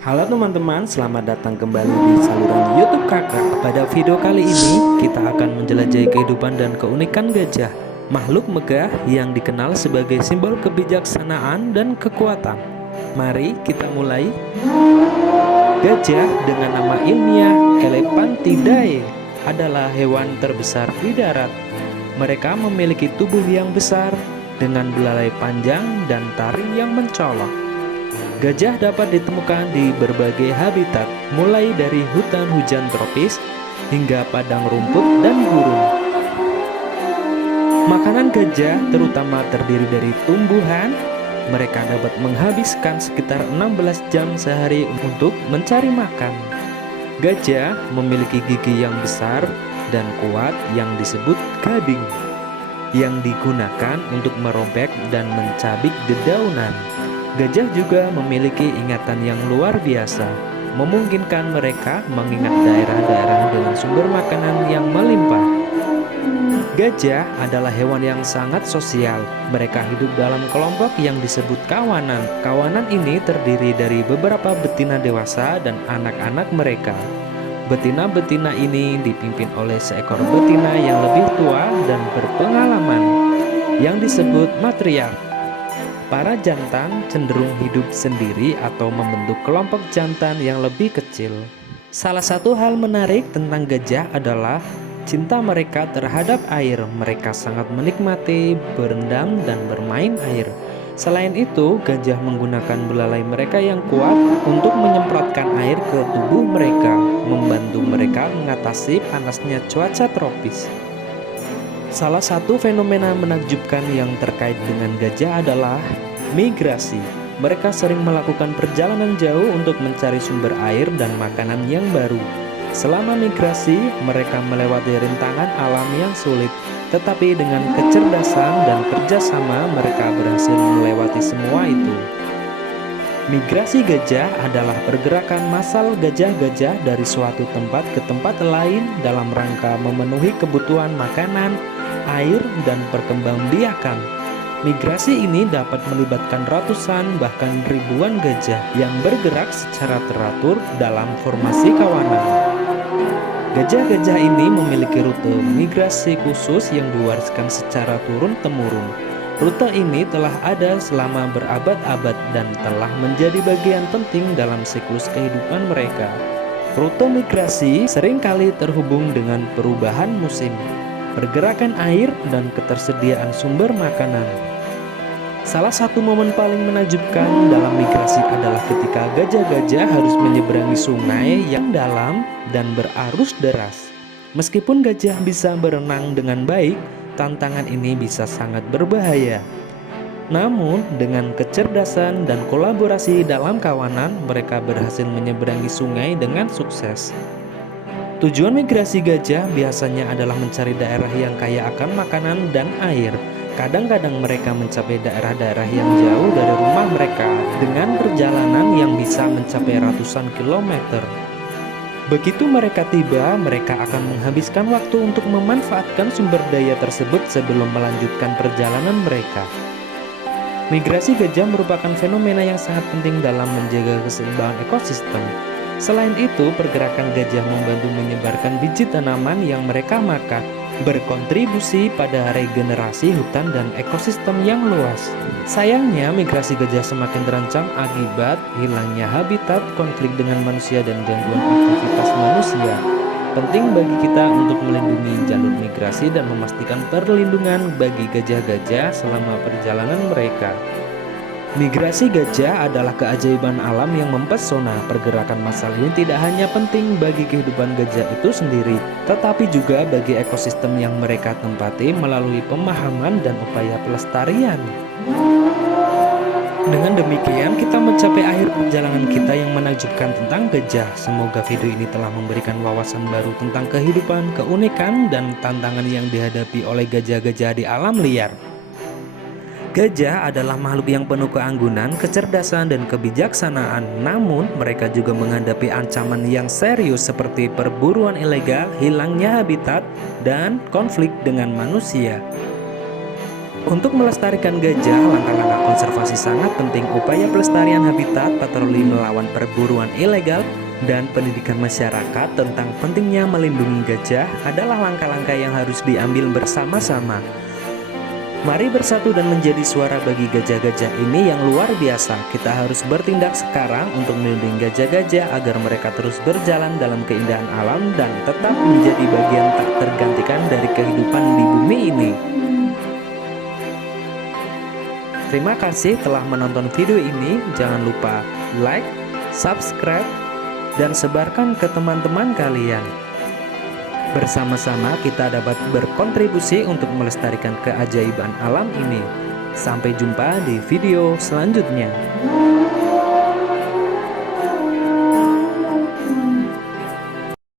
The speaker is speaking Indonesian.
Halo teman-teman, selamat datang kembali di saluran YouTube Kakak. Pada video kali ini, kita akan menjelajahi kehidupan dan keunikan gajah, makhluk megah yang dikenal sebagai simbol kebijaksanaan dan kekuatan. Mari kita mulai. Gajah dengan nama ilmiah Elephantidae adalah hewan terbesar di darat. Mereka memiliki tubuh yang besar dengan belalai panjang dan taring yang mencolok. Gajah dapat ditemukan di berbagai habitat, mulai dari hutan hujan tropis hingga padang rumput dan gurun. Makanan gajah terutama terdiri dari tumbuhan. Mereka dapat menghabiskan sekitar 16 jam sehari untuk mencari makan. Gajah memiliki gigi yang besar dan kuat yang disebut gading, yang digunakan untuk merobek dan mencabik dedaunan. Gajah juga memiliki ingatan yang luar biasa, memungkinkan mereka mengingat daerah-daerah dengan sumber makanan yang melimpah. Gajah adalah hewan yang sangat sosial. Mereka hidup dalam kelompok yang disebut kawanan. Kawanan ini terdiri dari beberapa betina dewasa dan anak-anak mereka. Betina-betina ini dipimpin oleh seekor betina yang lebih tua dan berpengalaman, yang disebut matriark. Para jantan cenderung hidup sendiri atau membentuk kelompok jantan yang lebih kecil. Salah satu hal menarik tentang gajah adalah cinta mereka terhadap air. Mereka sangat menikmati berendam dan bermain air. Selain itu, gajah menggunakan belalai mereka yang kuat untuk menyemprotkan air ke tubuh mereka, membantu mereka mengatasi panasnya cuaca tropis. Salah satu fenomena menakjubkan yang terkait dengan gajah adalah migrasi. Mereka sering melakukan perjalanan jauh untuk mencari sumber air dan makanan yang baru. Selama migrasi, mereka melewati rintangan alam yang sulit, tetapi dengan kecerdasan dan kerjasama mereka berhasil melewati semua itu. Migrasi gajah adalah pergerakan massal gajah-gajah dari suatu tempat ke tempat lain dalam rangka memenuhi kebutuhan makanan, air, dan perkembangbiakan. Migrasi ini dapat melibatkan ratusan bahkan ribuan gajah yang bergerak secara teratur dalam formasi kawanan. Gajah-gajah ini memiliki rute migrasi khusus yang diwariskan secara turun-temurun. Rute ini telah ada selama berabad-abad dan telah menjadi bagian penting dalam siklus kehidupan mereka. Rute migrasi seringkali terhubung dengan perubahan musim, pergerakan air, dan ketersediaan sumber makanan. Salah satu momen paling menakjubkan dalam migrasi adalah ketika gajah-gajah harus menyeberangi sungai yang dalam dan berarus deras. Meskipun gajah bisa berenang dengan baik, tantangan ini bisa sangat berbahaya. Namun, dengan kecerdasan dan kolaborasi dalam kawanan, mereka berhasil menyeberangi sungai dengan sukses. Tujuan migrasi gajah biasanya adalah mencari daerah yang kaya akan makanan dan air. Kadang-kadang mereka mencapai daerah-daerah yang jauh dari rumah mereka dengan perjalanan yang bisa mencapai ratusan kilometer. Begitu mereka tiba, mereka akan menghabiskan waktu untuk memanfaatkan sumber daya tersebut sebelum melanjutkan perjalanan mereka. Migrasi gajah merupakan fenomena yang sangat penting dalam menjaga keseimbangan ekosistem. Selain itu, pergerakan gajah membantu menyebarkan biji tanaman yang mereka makan, berkontribusi pada regenerasi hutan dan ekosistem yang luas. Sayangnya, migrasi gajah semakin terancam akibat hilangnya habitat, konflik dengan manusia, dan gangguan aktivitas manusia. Penting bagi kita untuk melindungi jalur migrasi dan memastikan perlindungan bagi gajah-gajah selama perjalanan mereka. Migrasi gajah adalah keajaiban alam yang mempesona. Pergerakan massal ini tidak hanya penting bagi kehidupan gajah itu sendiri, tetapi juga bagi ekosistem yang mereka tempati melalui pemahaman dan upaya pelestarian. Dengan demikian, kita mencapai akhir perjalanan kita yang menakjubkan tentang gajah. Semoga video ini telah memberikan wawasan baru tentang kehidupan, keunikan, dan tantangan yang dihadapi oleh gajah-gajah di alam liar. Gajah adalah makhluk yang penuh keanggunan, kecerdasan, dan kebijaksanaan. Namun, mereka juga menghadapi ancaman yang serius seperti perburuan ilegal, hilangnya habitat, dan konflik dengan manusia. Untuk melestarikan gajah, langkah-langkah konservasi sangat penting. Upaya pelestarian habitat, patroli melawan perburuan ilegal, dan pendidikan masyarakat tentang pentingnya melindungi gajah adalah langkah-langkah yang harus diambil bersama-sama. Mari bersatu dan menjadi suara bagi gajah-gajah ini yang luar biasa. Kita harus bertindak sekarang untuk melindungi gajah-gajah agar mereka terus berjalan dalam keindahan alam dan tetap menjadi bagian tak tergantikan dari kehidupan di bumi ini. Terima kasih telah menonton video ini. Jangan lupa like, subscribe, dan sebarkan ke teman-teman kalian. Bersama-sama kita dapat berkontribusi untuk melestarikan keajaiban alam ini. Sampai jumpa di video selanjutnya.